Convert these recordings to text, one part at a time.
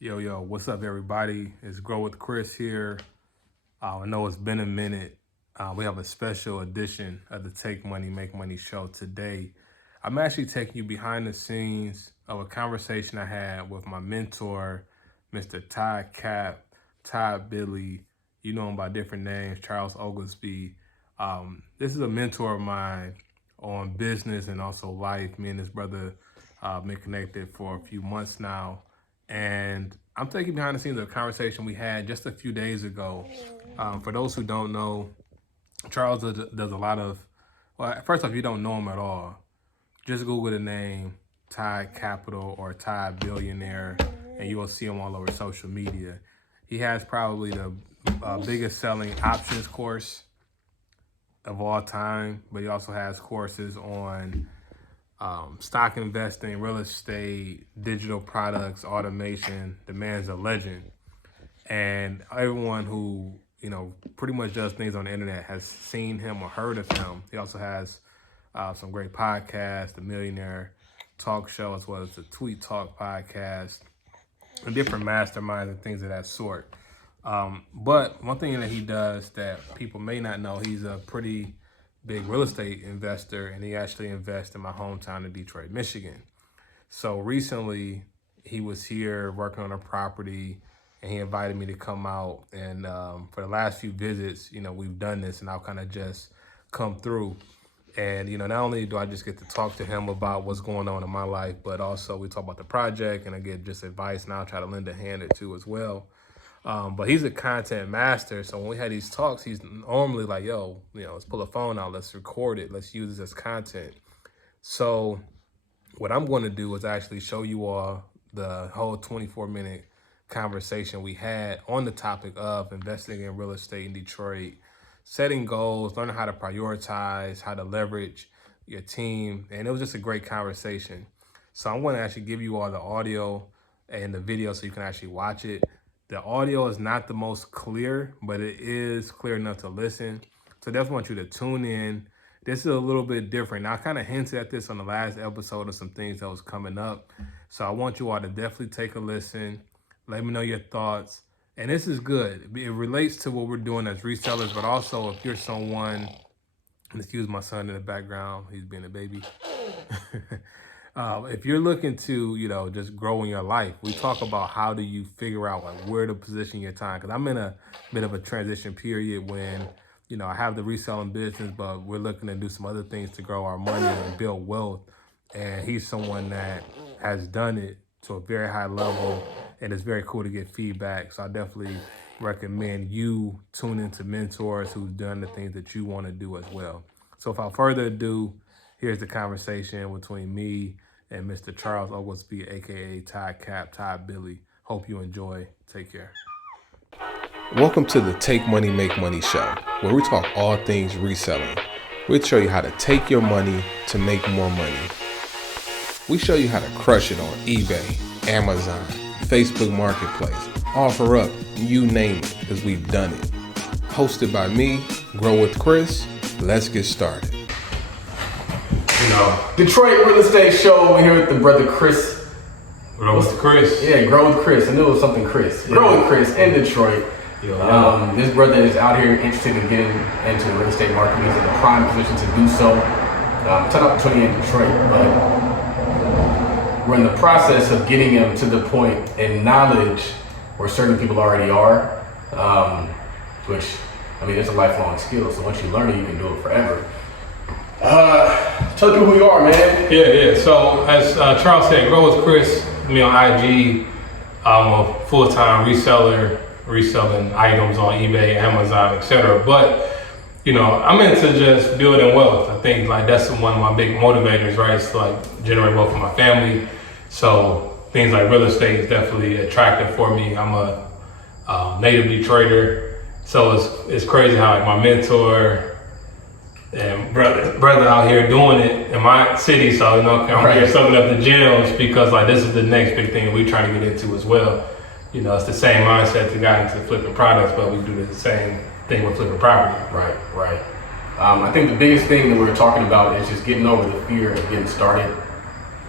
Yo, what's up, everybody? It's GrowWithChris here. I know it's been a minute. We have a special edition of the Take Money, Make Money show today. I'm actually taking you behind the scenes of a conversation I had with my mentor, Mr. Todd Billi. You know him by different names, Charles Oglesby. This is a mentor of mine on business and also life. Me and his brother been connected for a few months now. And I'm taking behind the scenes of a conversation we had just a few days ago. For those who don't know, Charles does a lot of, well, first off, you don't know him at all. Just Google the name Todd Capital or Todd Billionaire, and you will see him all over social media. He has probably the biggest selling options course of all time, but he also has courses on stock investing, real estate, digital products, automation. The man's a legend. And everyone who, pretty much does things on the internet has seen him or heard of him. He also has some great podcasts, the Millionaire talk show, as well as the Tweet Talk podcast, and different masterminds and things of that sort. But one thing that he does that people may not know, he's a pretty big real estate investor, and he actually invests in my hometown of Detroit, Michigan. So recently he was here working on a property, and he invited me to come out. And for the last few visits, we've done this, and I'll kind of just come through. And, not only do I just get to talk to him about what's going on in my life, but also we talk about the project, and I get just advice, and I'll try to lend a hand or two as well. But he's a content master. So when we had these talks, he's normally like, yo, let's pull a phone out, let's record it, let's use this as content. So what I'm going to do is actually show you all the whole 24-minute conversation we had on the topic of investing in real estate in Detroit, setting goals, learning how to prioritize, how to leverage your team. And it was just a great conversation. So I'm going to actually give you all the audio and the video so you can actually watch it. The audio is not the most clear, but it is clear enough to listen. So definitely want you to tune in. This is a little bit different. Now, I kind of hinted at this on the last episode of some things that was coming up. So I want you all to definitely take a listen. Let me know your thoughts. And this is good. It relates to what we're doing as resellers, but also if you're someone, excuse my son in the background, he's being a baby. If you're looking to, just grow in your life, we talk about how do you figure out where to position your time. Because I'm in a bit of a transition period when, I have the reselling business, but we're looking to do some other things to grow our money and build wealth. And he's someone that has done it to a very high level, and it's very cool to get feedback. So I definitely recommend you tune into mentors who've done the things that you want to do as well. So without further ado, here's the conversation between me and Mr. Charles Oglesby, aka Todd Billi. Hope you enjoy. Take care. Welcome to the Take Money, Make Money show, where we talk all things reselling. We'll show you how to take your money to make more money. We show you how to crush it on eBay, Amazon, Facebook Marketplace, offer up, you name it, because we've done it. Hosted by me, GrowWithChris. Let's get started. Detroit real estate show. We're here with the brother Chris. GrowWithChris. Yeah, GrowWithChris. I knew it was something Chris. Yeah. GrowWithChris in Detroit. This brother is out here interested in getting into the real estate market. He's in a prime position to do so. Ton opportunity in Detroit, but we're in the process of getting him to the point in knowledge where certain people already are, which, it's a lifelong skill. So once you learn it, you can do it forever. Tell people who you are, man. Yeah. So as Charles said, GrowWithChris, me on IG. I'm a full-time reseller, reselling items on eBay, Amazon, etc. But I'm into just building wealth. I think that's one of my big motivators, right? It's to generate wealth for my family. So things like real estate is definitely attractive for me. I'm a native Detroiter, so it's crazy how my mentor and brother out here doing it in my city. So I'm here sucking up the gems because this is the next big thing we're trying to get into as well. It's the same mindset to got into flipping products, but we do the same thing with flipping property. Right. I think the biggest thing that we're talking about is just getting over the fear of getting started.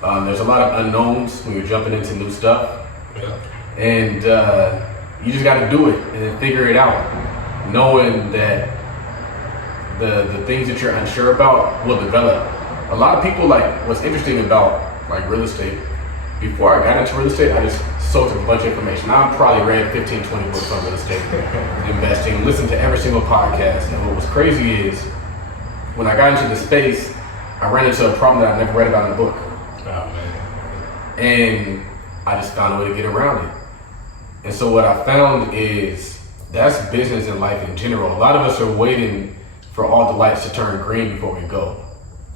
There's a lot of unknowns when you're jumping into new stuff. Yeah. And you just got to do it and then figure it out, knowing that the things that you're unsure about will develop. A lot of people, like, what's interesting about like real estate, before I got into real estate, I just soaked a bunch of information. I probably read 15, 20 books on real estate, investing, listened to every single podcast. And what was crazy is when I got into the space, I ran into a problem that I never read about in a book. Oh, man. And I just found a way to get around it. And so what I found is that's business and life in general. A lot of us are waiting for all the lights to turn green before we go,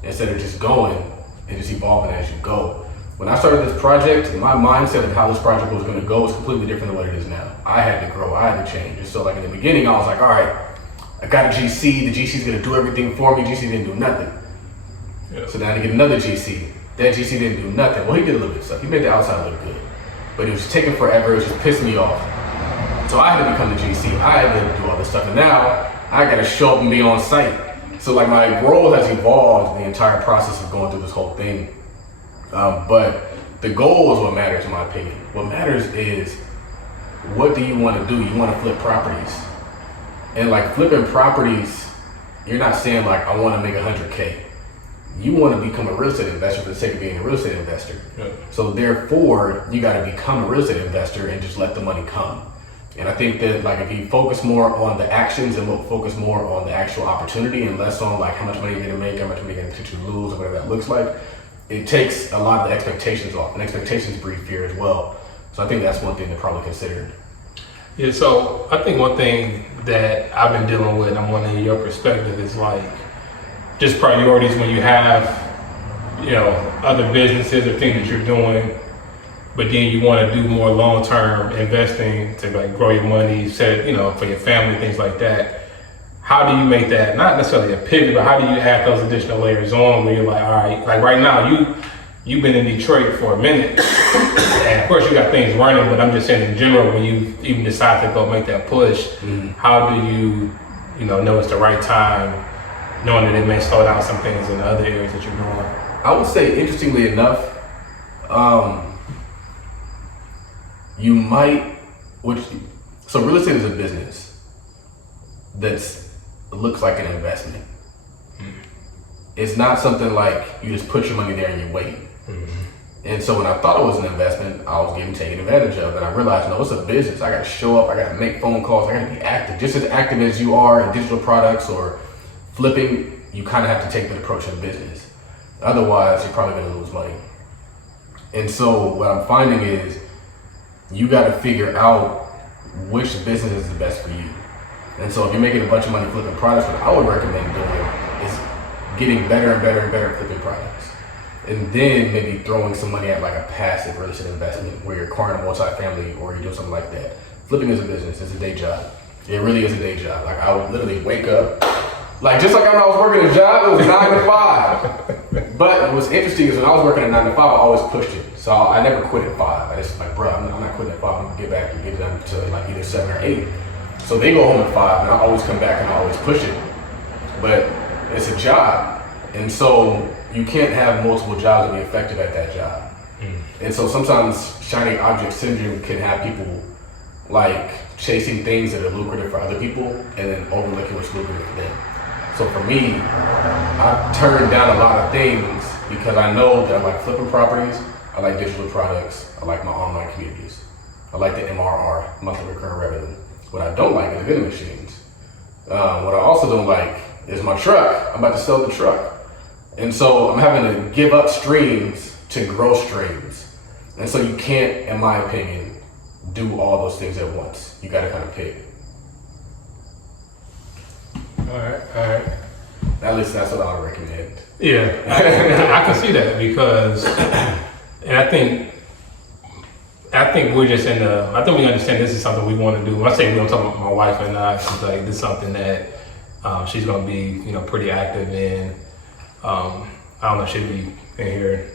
instead of just going and just evolving as you go. When I started this project, my mindset of how this project was going to go was completely different than what it is now. I had to grow, I had to change. And so like in the beginning, I was like, all right, I got a GC, the GC's going to do everything for me. GC didn't do nothing. Yeah. So now I had to get another GC. That GC didn't do nothing. Well, he did a little bit of stuff. He made the outside look good, but it was taking forever. It was just pissing me off. So I had to become the GC. I had to do all this stuff. And now I got to show up and be on site. So like my role has evolved the entire process of going through this whole thing. But the goal is what matters in my opinion. What matters is, what do you want to do? You want to flip properties. And like flipping properties, you're not saying like, I want to make 100K. You want to become a real estate investor for the sake of being a real estate investor. Yeah. So therefore, you got to become a real estate investor and just let the money come. And I think that like if you focus more on the actions and we'll focus more on the actual opportunity and less on like how much money you're gonna make, how much money you're gonna potentially lose, or whatever that looks like, it takes a lot of the expectations off. And expectations breed fear as well. So I think that's one thing to probably consider. Yeah, so I think one thing that I've been dealing with, I'm wondering your perspective, is like just priorities when you have, you know, other businesses or things that you're doing, but then you want to do more long-term investing to like grow your money, set, you know, for your family, things like that. How do you make that, not necessarily a pivot, but how do you add those additional layers on where you're like, all right, like right now you've been in Detroit for a minute, and of course you got things running, but I'm just saying in general, when you even decide to go make that push, how do you know it's the right time, knowing that it may slow down some things in the other areas that you're doing? I would say, interestingly enough, you might, so real estate is a business that looks like an investment. It's not something like you just put your money there and you wait. And so when I thought it was an investment, I was getting taken advantage of. And I realized, no, it's a business. I gotta show up, I gotta make phone calls, I gotta be active. Just as active as you are in digital products or flipping, you kind of have to take that approach in business. Otherwise, you're probably gonna lose money. And so what I'm finding is, you got to figure out which business is the best for you. And so if you're making a bunch of money flipping products, what I would recommend doing is getting better and better and better at flipping products. And then maybe throwing some money at like a passive real estate investment where you're acquiring a multifamily or you're doing something like that. Flipping is a business, it's a day job. It really is a day job. Like I would literally wake up, like just like when I was working a job, it was 9 to 5. But what's interesting is when I was working at 9 to 5, I always pushed it. So I never quit at 5. I just like, bro, I'm not quitting at 5. I'm gonna get back and get done to like either 7 or 8. So they go home at 5, and I always come back and I always push it. But it's a job, and so you can't have multiple jobs and be effective at that job. And so sometimes shiny object syndrome can have people like chasing things that are lucrative for other people and then overlooking what's lucrative for them. So for me, I turned down a lot of things because I know that I like flipping properties, I like digital products, I like my online communities. I like the MRR, monthly recurring revenue. What I don't like is vending machines. What I also don't like is my truck. I'm about to sell the truck. And so I'm having to give up streams to grow streams. And so you can't, in my opinion, do all those things at once. You gotta kind of pick. All right. At least that's what I would recommend. Yeah, I can see that because, and I think we're just I think we understand this is something we want to do. When I say we, I'm talking about my wife and I. She's like, this is something that she's gonna be, pretty active in. I don't know, she'll be in here,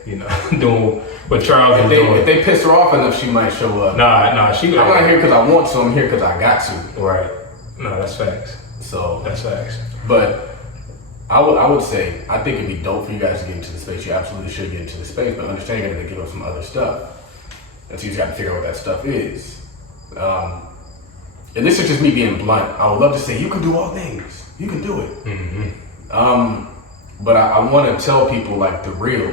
doing what Charles is doing. If they piss her off enough, she might show up. Nah, she. I'm not here because I want to. I'm here because I got to. Right. No, that's facts. So that's facts. But I would say, I think it'd be dope for you guys to get into the space. You absolutely should get into the space, but understand you're gonna give up some other stuff. And so you just got to figure out what that stuff is. And this is just me being blunt. I would love to say, you can do all things. You can do it. But I want to tell people like the real,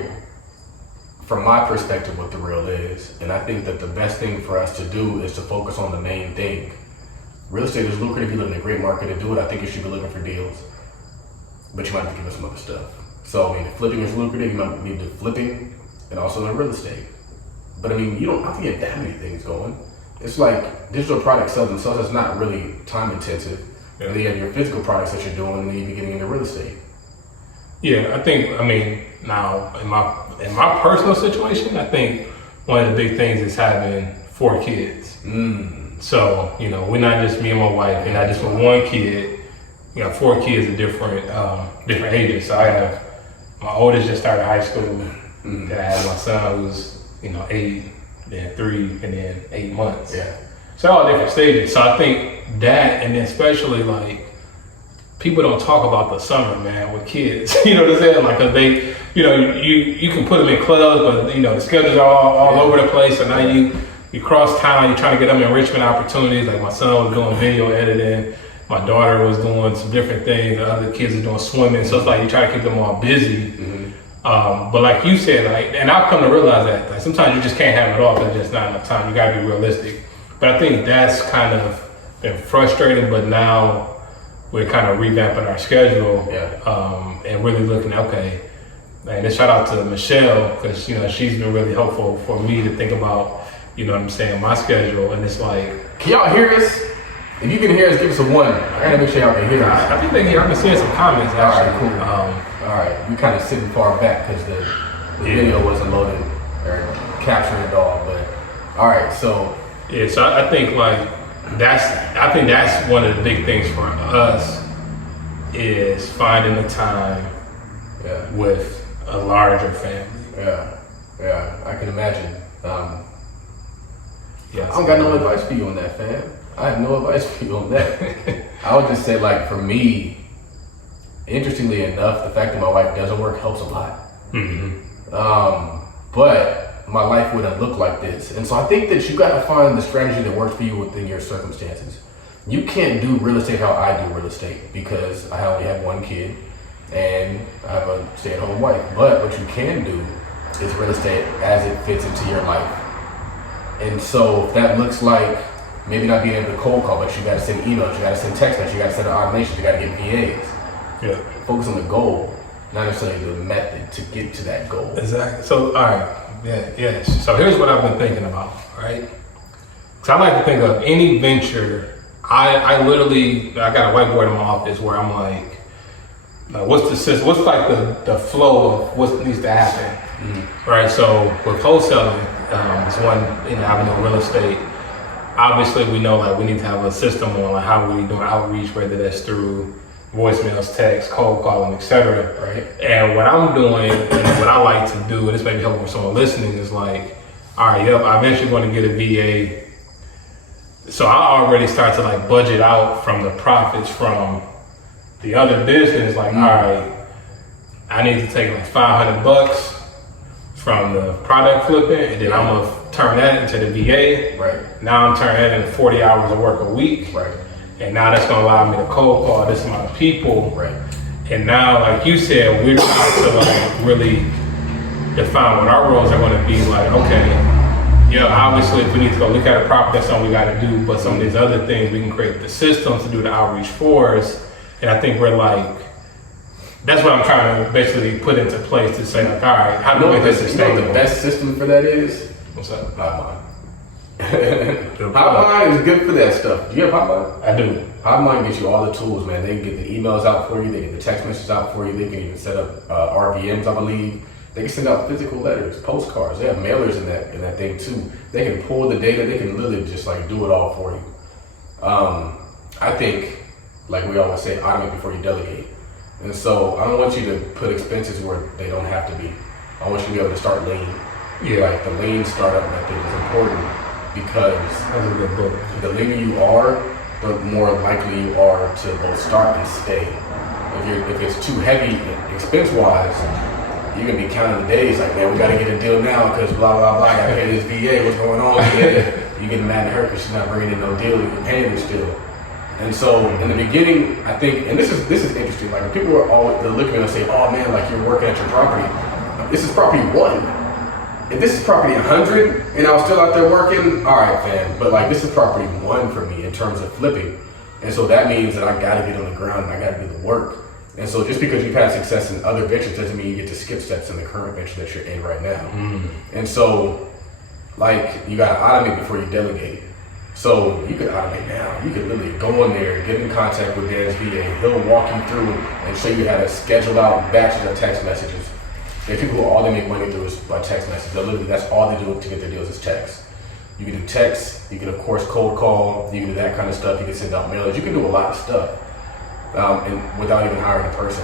from my perspective, what the real is. And I think that the best thing for us to do is to focus on the main thing. Real estate is lucrative. You live in a great market to do it. I think you should be looking for deals. But you might have to give us some other stuff. So, I mean, if flipping is lucrative, you might need to flipping and also in real estate. But I mean, you don't have to get that many things going. It's like digital products sells themselves. It's not really time intensive. Yeah. And then you have your physical products that you're doing, and then you be getting into real estate. Yeah, I think, I mean, now in my personal situation, I think one of the big things is having 4 kids. So, you know, we're not just me and my wife, and not just with one kid. We got 4 kids of different ages. So I have my oldest just started high school. Then I have my son who's, you know, 8, then 3, and then 8 months. Yeah. So all different stages. So I think that, and then especially like, people don't talk about the summer, man, with kids. You know what I'm saying? Like, 'cause they, you know, you can put them in clubs, but you know the schedules are all over the place. So now you cross town, you're trying to get them enrichment opportunities. Like my son was doing video editing, my daughter was doing some different things. The other kids are doing swimming. So it's like you try to keep them all busy. But like you said, like, and I've come to realize that like sometimes you just can't have it all because there's just not enough time. You got to be realistic. But I think that's kind of been frustrating. But now we're kind of revamping our schedule, and really looking at, okay, and shout out to Michelle, because, you know, she's been really helpful for me to think about, you know what I'm saying, my schedule. And it's like, can y'all hear us? If you can hear us, give us a 1. I gotta make sure y'all can hear us. I think they hear. I've been seeing some comments actually. All right, cool. All right, we kind of sitting far back because the video wasn't loading or capturing it all. But all right, so yeah, so I think like I think that's one of the big things for us is finding the time with a larger family. Yeah, I can imagine. Yeah, I don't got no advice for you on that, fam. I have no advice for you on that. I would just say, like, for me, interestingly enough, the fact that my wife doesn't work helps a lot. But my life wouldn't look like this. And so I think that you got to find the strategy that works for you within your circumstances. You can't do real estate how I do real estate because I only have 1 kid and I have a stay-at-home wife. But what you can do is real estate as it fits into your life. And so if that looks like maybe not being able to cold call, but you got to send emails, you got to send text messages, you got to send automations, you got to get VAs. Yeah. Focus on the goal, not necessarily the method to get to that goal. Exactly. So, all right. Yes. So here's what I've been thinking about, right? Because I like to think of any venture. I literally got a whiteboard in my office where I'm like, what's the system? What's like the flow of what needs to happen, right? So with wholesaling, it's one avenue of real estate. Obviously, we know like we need to have a system on like how we do outreach, whether that's through voicemails, text, cold calling, etc. Right. And what I'm doing, and what I like to do, and this may be helpful for someone listening, is like, all right, I'm eventually going to get a VA. So I already start to like budget out from the profits from the other business. Like, all right, I need to take like $500 from the product flipping, and then I'm gonna turn that into the VA. Right. Now I'm turning that into 40 hours of work a week. Right. And now that's gonna allow me to cold call this amount of people. Right. And now, like you said, we're trying to like really define what our roles are gonna be. Like, okay, obviously if we need to go look at a property, that's something we gotta do, but some of these other things, we can create the systems to do the outreach for us. And I think we're like, that's what I'm trying to basically put into place to say, like, all right, how do we make this sustainable? The best system for that is What's up? Hotline. Hotline is good for that stuff. Do you have Hotline? I do. Hotline gets you all the tools, man. They can get the emails out for you. They get the text messages out for you. They can even set up RVMs, I believe. They can send out physical letters, postcards. They have mailers in that thing too. They can pull the data. They can literally just like do it all for you. I think, like we always say, automate before you delegate. And so I don't want you to put expenses where they don't have to be. I want you to be able to start lean. Yeah. Like the lean startup method is important because That's a good book. the leaner you are, the more likely you are to both start and stay. If it's too heavy expense-wise, you're gonna be counting the days like, man, we gotta get a deal now because blah blah blah. I gotta pay this VA. What's going on? Yeah, you getting mad at her because she's not bringing in no deal. You're paying her still. And so in the beginning, I think, and this is interesting. Like people are always they look at me and say, oh man, like you're working at your property. This is property 1. If this is property 100 and I was still out there working, all right, fam. But like this is property 1 for me in terms of flipping. And so that means that I gotta get on the ground and I gotta do the work. And so just because you've had success in other ventures doesn't mean you get to skip steps in the current venture that you're in right now. And so like you gotta automate before you delegate. So you could automate now. You could literally go in there, get in contact with Dan's VA. He'll walk you through and show you how to schedule out batches of text messages. There are people who all they make money through is by text messages. Literally, that's all they do to get their deals is text. You can do text. You can, of course, cold call. You can do that kind of stuff. You can send out mailers. You can do a lot of stuff and without even hiring a person.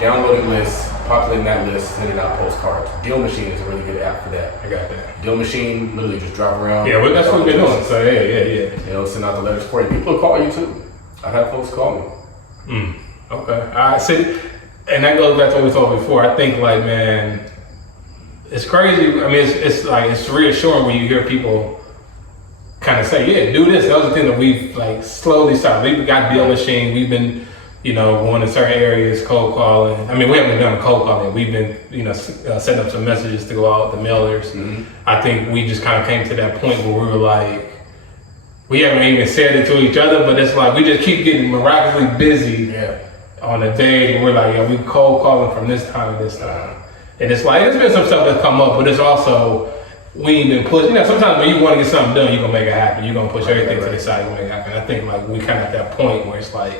Downloading lists, populating that list, sending out postcards. Deal Machine is a really good app for that. I got that. Deal Machine, literally just drive around. Yeah, well, that's what we've been doing. So yeah. You know, send out the letters for you. People will call you too. I've had folks call me. Okay. All right. See, and that goes back to what we talked before. I think like, man, it's crazy. I mean, it's like, it's reassuring when you hear people kind of say, yeah, do this. That was the thing that we've like slowly started. We've got Deal Machine. We've been, you know, going to certain areas, cold calling. I mean, we haven't done cold calling. We've been, you know, setting up some messages to go out, the mailers. I think we just kind of came to that point where we were like, we haven't even said it to each other, but it's like, we just keep getting miraculously busy on a day. And we're like, yeah, we cold calling from this time to this time. And it's like, there's been some stuff that's come up, but it's also, we ain't been pushing. You know, sometimes when you want to get something done, you're going to make it happen. You're going to push everything to the side and make it happen. I think like we kind of at that point where it's like,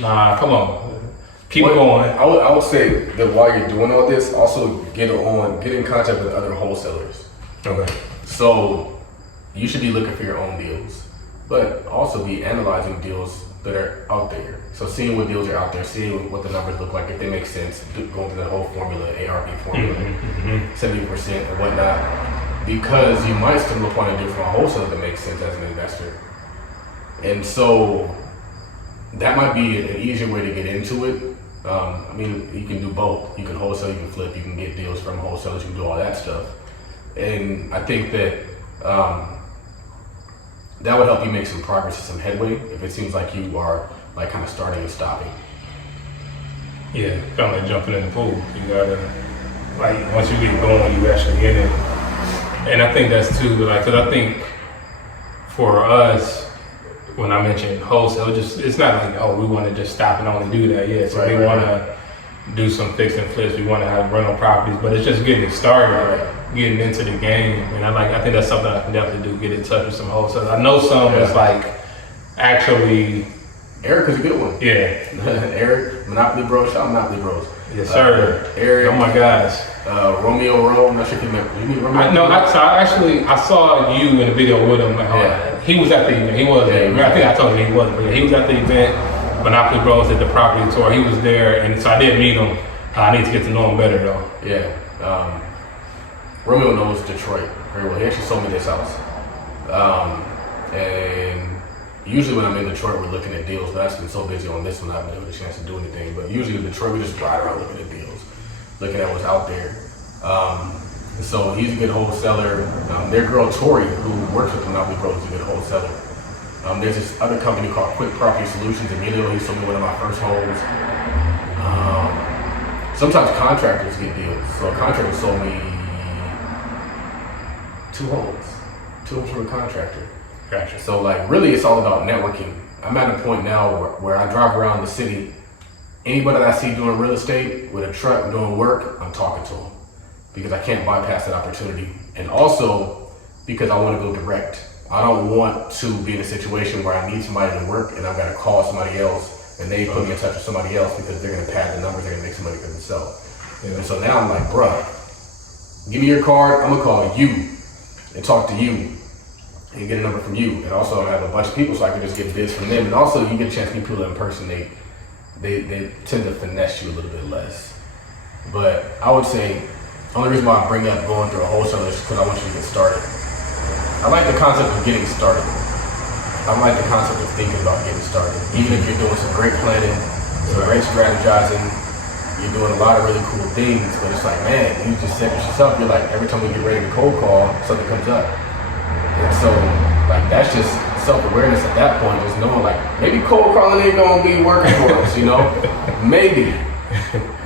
nah, come on, keep going. I would say that while you're doing all this, also get in contact with other wholesalers. Okay. So you should be looking for your own deals, but also be analyzing deals that are out there. So seeing what deals are out there, seeing what the numbers look like, if they make sense, going through the whole formula, ARP formula, 70% and whatnot, because you might stumble upon a deal from a wholesaler that makes sense as an investor. And so that might be an easier way to get into it. I mean, you can do both. You can wholesale, you can flip, you can get deals from wholesalers, you can do all that stuff. And I think that that would help you make some progress and some headway if it seems like you are like kind of starting and stopping. Yeah, kind of like jumping in the pool. You gotta, like, once you get going, you actually get in. And I think that's too, like, cause I think for us, when I mentioned wholesale, it's not like, oh, we want to just stop and only do that. Yeah, so we want to do some fix and flips. We want to have rental properties, but it's just getting started, getting into the game. And I think that's something I can definitely do. Get in touch with some wholesalers. I know some is like actually. Eric is a good one. Yeah. Eric, Monopoly Bros. Shout out Monopoly Bros. Yes, sir. Eric. Oh my gosh. Romeo Rowe. I'm not sure if you remember. You mean Romeo? No, I saw you in the video with him. He was at the event. He was there. I think I told you he wasn't, but he was at the event. Monopoly Bros did the property tour. He was there, and so I did meet him. I need to get to know him better though. Yeah. Romeo knows Detroit very well. He actually sold me this house. And usually when I'm in Detroit, we're looking at deals, but I've been so busy on this one, I haven't had a chance to do anything. But usually in Detroit, we just ride around looking at deals, looking at what's out there. So he's a good wholesaler. Their girl, Tori, who works with Monopoly Bros, is a good wholesaler. There's this other company called Quick Property Solutions in Millionaire. He sold me one of my first homes. Sometimes contractors get deals. So a contractor sold me 2 homes from a contractor. Gotcha. So like really it's all about networking. I'm at a point now where I drive around the city. Anybody that I see doing real estate with a truck doing work, I'm talking to them because I can't bypass that opportunity. And also because I want to go direct. I don't want to be in a situation where I need somebody to work and I've got to call somebody else and they put me in touch with somebody else because they're going to pad the numbers, they're going to make some money for themselves. And so now I'm like, bruh, give me your card, I'm going to call you and talk to you and get a number from you. And also I have a bunch of people so I can just get bids from them. And also you get a chance to meet people in person, they tend to finesse you a little bit less. But I would say, the only reason why I bring up going through a wholesaler is because I want you to get started. I like the concept of getting started. I like the concept of thinking about getting started. Even if you're doing some great planning, some great strategizing, you're doing a lot of really cool things, but it's like, man, you just said it yourself, you're like, every time we get ready to cold call, something comes up. And so, like, that's just self-awareness at that point, just knowing, like, maybe cold calling ain't gonna be working for us, you know? Maybe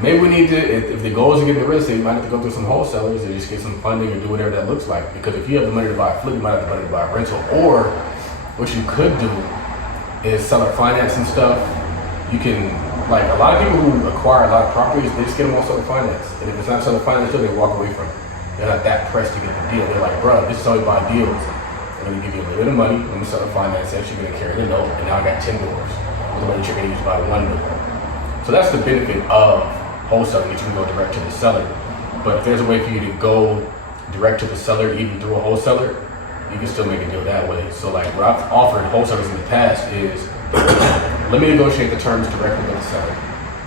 we need to, if the goal is to get into real estate, you might have to go through some wholesalers and just get some funding or do whatever that looks like. Because if you have the money to buy a flip, you might have the money to buy a rental. Or what you could do is seller finance and stuff. You can, like, a lot of people who acquire a lot of properties, they just get them on seller finance. And if it's not seller finance, they walk away from it. They're not that pressed to get the deal. They're like, bro, this is how we buy deals. I'm gonna give you a little bit of money, I'm gonna seller finance it, you're gonna carry the note, and now I got 10 doors. The money you're gonna use to buy one door. So that's the benefit of wholesaling, that you can go direct to the seller. But if there's a way for you to go direct to the seller, even through a wholesaler, you can still make a deal that way. So like what I've offered wholesalers in the past is, let me negotiate the terms directly with the seller,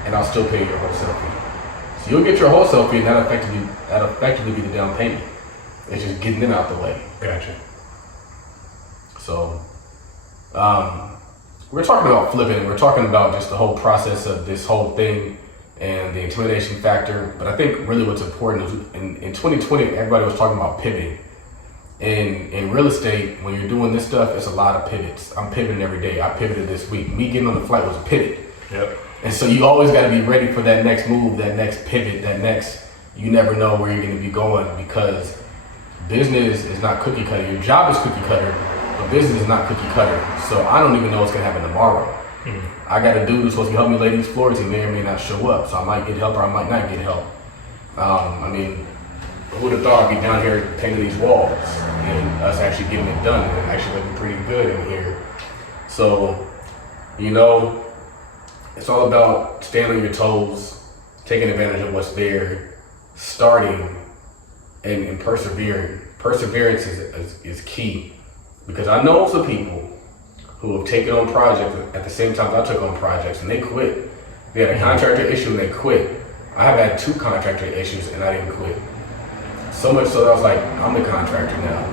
and I'll still pay your wholesale fee. So you'll get your wholesale fee, and that'll effectively be the down payment. It's just getting them out the way. Gotcha. So, we're talking about flipping. We're talking about just the whole process of this whole thing and the intimidation factor. But I think really what's important is in 2020, everybody was talking about pivoting. In real estate, when you're doing this stuff, it's a lot of pivots. I'm pivoting every day. I pivoted this week. Me getting on the flight was a pivot. Yep. And so you always got to be ready for that next move, that next pivot, you never know where you're going to be going, because business is not cookie cutter. Your job is cookie cutter, but business is not cookie cutter. So I don't even know what's going to happen tomorrow. I got a dude who's supposed to help me lay these floors. He may or may not show up. So I might get help or I might not get help. I mean, who would have thought I'd be down here painting these walls and us actually getting it done and actually looking pretty good in here. So, you know, it's all about staying on your toes, taking advantage of what's there, starting and persevering. Perseverance is key, because I know some people who have taken on projects at the same time I took on projects and they quit. They had a contractor issue and they quit. I have had 2 contractor issues and I didn't quit. So much so that I was like, I'm the contractor now.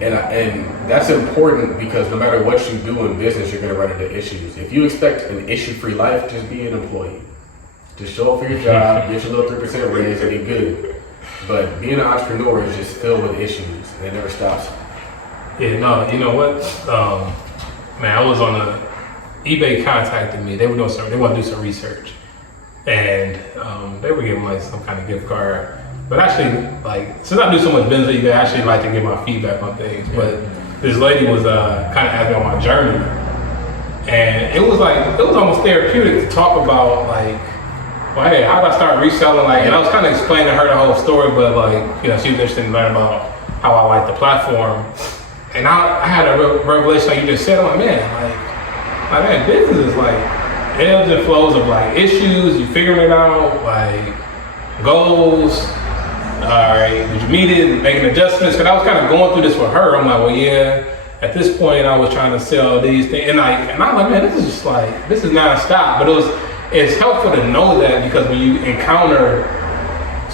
And that's important, because no matter what you do in business, you're gonna run into issues. If you expect an issue-free life, just be an employee. Just show up for your job, get your little 3% raise, and be good. But being an entrepreneur is just filled with issues, and it never stops. Yeah, no, you know what? Man, I was on eBay contacted me. They want to do some research, and they were giving like some kind of gift card. But actually, like, since I do so much business, I actually like to give my feedback on things. But this lady was kind of asking on my journey, and it was almost therapeutic to talk about, like, well, hey, how did I start reselling? Like, and I was kind of explaining to her the whole story, but like, you know, she was interested in learning about how I like the platform. And I had a revelation, like you just said. I'm like, man, business is like ebbs and flows of like issues. You figuring it out, like goals. All right, did you meet it? Making adjustments. Because I was kind of going through this with her. I'm like, well, yeah. At this point, I was trying to sell these things, and I'm like, man, this is just like, this is non-stop. But it's helpful to know that, because when you encounter,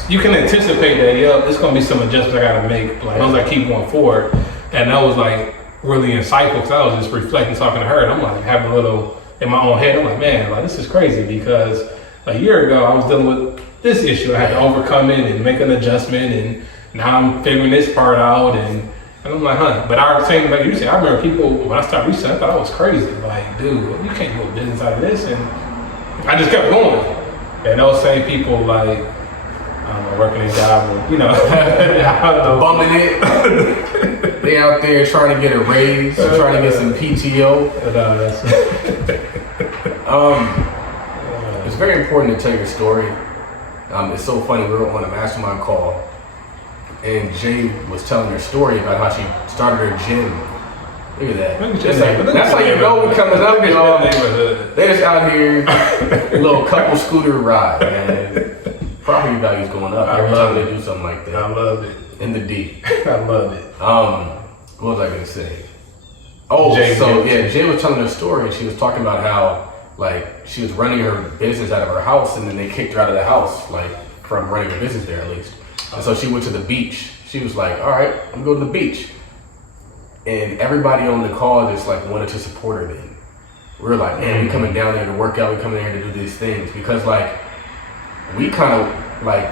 you can anticipate that, yeah, it's gonna be some adjustments I gotta make, like, as I keep going forward. And that was like really insightful, because I was just reflecting, talking to her, and I'm like having a little in my own head. I'm like, man, like, this is crazy, because a year ago I was dealing with this issue. I had to overcome it and make an adjustment, and now I'm figuring this part out, and I'm like, huh. But I was saying, like you said, I remember people, when I started researching, I thought I was crazy. Like, dude, you can't do a business out of this. And I just kept going. And those same people, like, I don't know, working a job, or, you know, bumming it. They out there trying to get a raise, trying to get some PTO. It's very important to tell your story. It's so funny, we were on a mastermind call, and Jay was telling her story about how she started her gym. Look at that. That's how you know we're coming up, y'all. They're just out here, a little couple scooter ride, man. Property value's going up every time they do something like that. I love it. In the D. I love it. What was I gonna say? Oh, Jay was telling her story, and she was talking about how, like, she was running her business out of her house, and then they kicked her out of the house, like, from running her business there at least. And so she went to the beach. She was like, all right, I'm gonna go to the beach. And everybody on the call just like wanted to support her then. We were like, man, we coming down there to work out, we coming here to do these things. Because like, we kind of like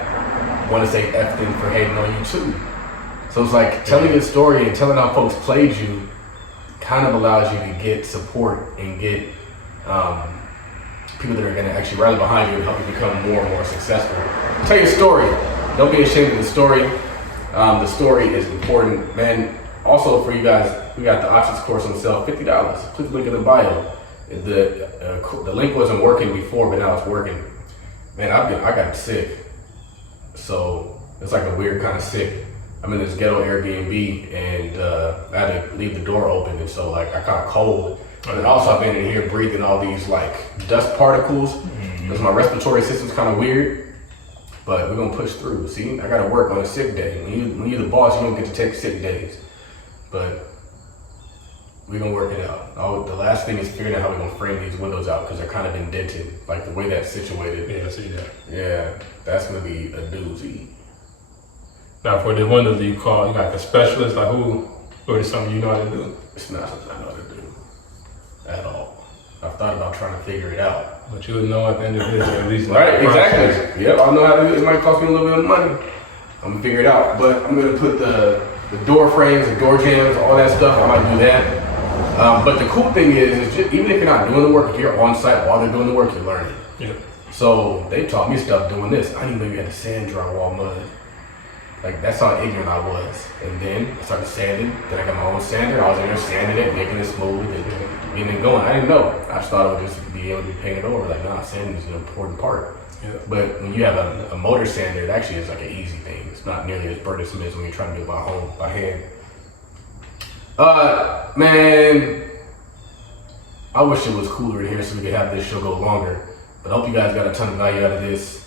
want to say F them for hating on you too. So it's like telling your story and telling how folks played you kind of allows you to get support and get people that are going to actually rally behind you and help you become more and more successful. Tell your story. Don't be ashamed of the story. The story is important, man. Also for you guys, we got the options course on sale, $50. Click the link in the bio. The link wasn't working before, but now it's working. Man, I got sick. So it's like a weird kind of sick. I'm in this ghetto Airbnb and I had to leave the door open, and so like I caught cold. And also I've been in here breathing all these like dust particles because my respiratory system's kind of weird. But we're gonna push through. See, I gotta work on a sick day. When you're the boss, you don't get to take sick days. But we're gonna work it out. The last thing is figuring out how we're gonna frame these windows out because they're kind of indented, like the way that's situated. Yeah, I see that. Yeah, that's gonna be a doozy. Now for the windows that you call, you got the specialist, like who, or is it something you know how to do? It's not something I know how to do at all. I've thought about trying to figure it out. But you would know at the end of the day, at least. Right, exactly. Yep, I know how to do it. It might cost me a little bit of money. I'm gonna figure it out. But I'm gonna put the door frames, the door jambs, all that stuff. I might do that. But the cool thing is just, even if you're not doing the work, if you're on site while they're doing the work, you're learning. Yeah. So they taught me stuff doing this. I didn't know you had to sand drywall mud. Like that's how ignorant I was. And then I started sanding. Then I got my own sander. I was in there sanding it, making it smooth, and getting it going. I didn't know. I just thought it would just be able to be painted over. Like, nah, sanding is an important part. Yeah. But when you have a motor sander, it actually is like an easy thing. It's not nearly as burdensome as when you're trying to do it by hand. Man, I wish it was cooler in here so we could have this show go longer. But I hope you guys got a ton of value out of this.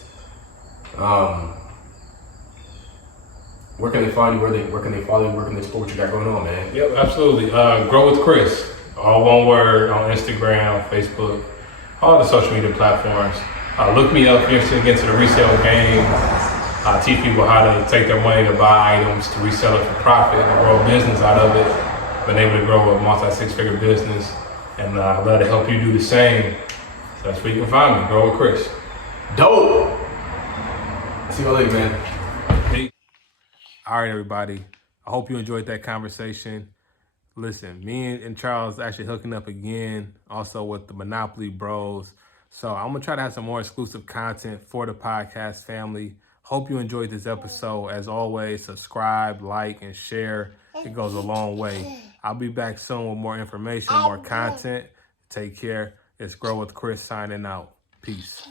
Where can they find you? Where can they follow you? Where can they support what you got going on, man? Yep, absolutely. Grow with Chris, all one word, on Instagram, Facebook, all the social media platforms. Look me up if you're interested in getting to the resale game. Teach people how to take their money to buy items, to resell it for profit, and grow a business out of it. Been able to grow a multi-six-figure business, and I'd love to help you do the same. So that's where you can find me, Grow with Chris. Dope. See you later, man. All right, everybody. I hope you enjoyed that conversation. Listen, me and Charles actually hooking up again, also with the Monopoly Bros. So I'm going to try to have some more exclusive content for the podcast family. Hope you enjoyed this episode. As always, subscribe, like, and share. It goes a long way. I'll be back soon with more information, more content. Take care. It's Grow with Chris signing out. Peace.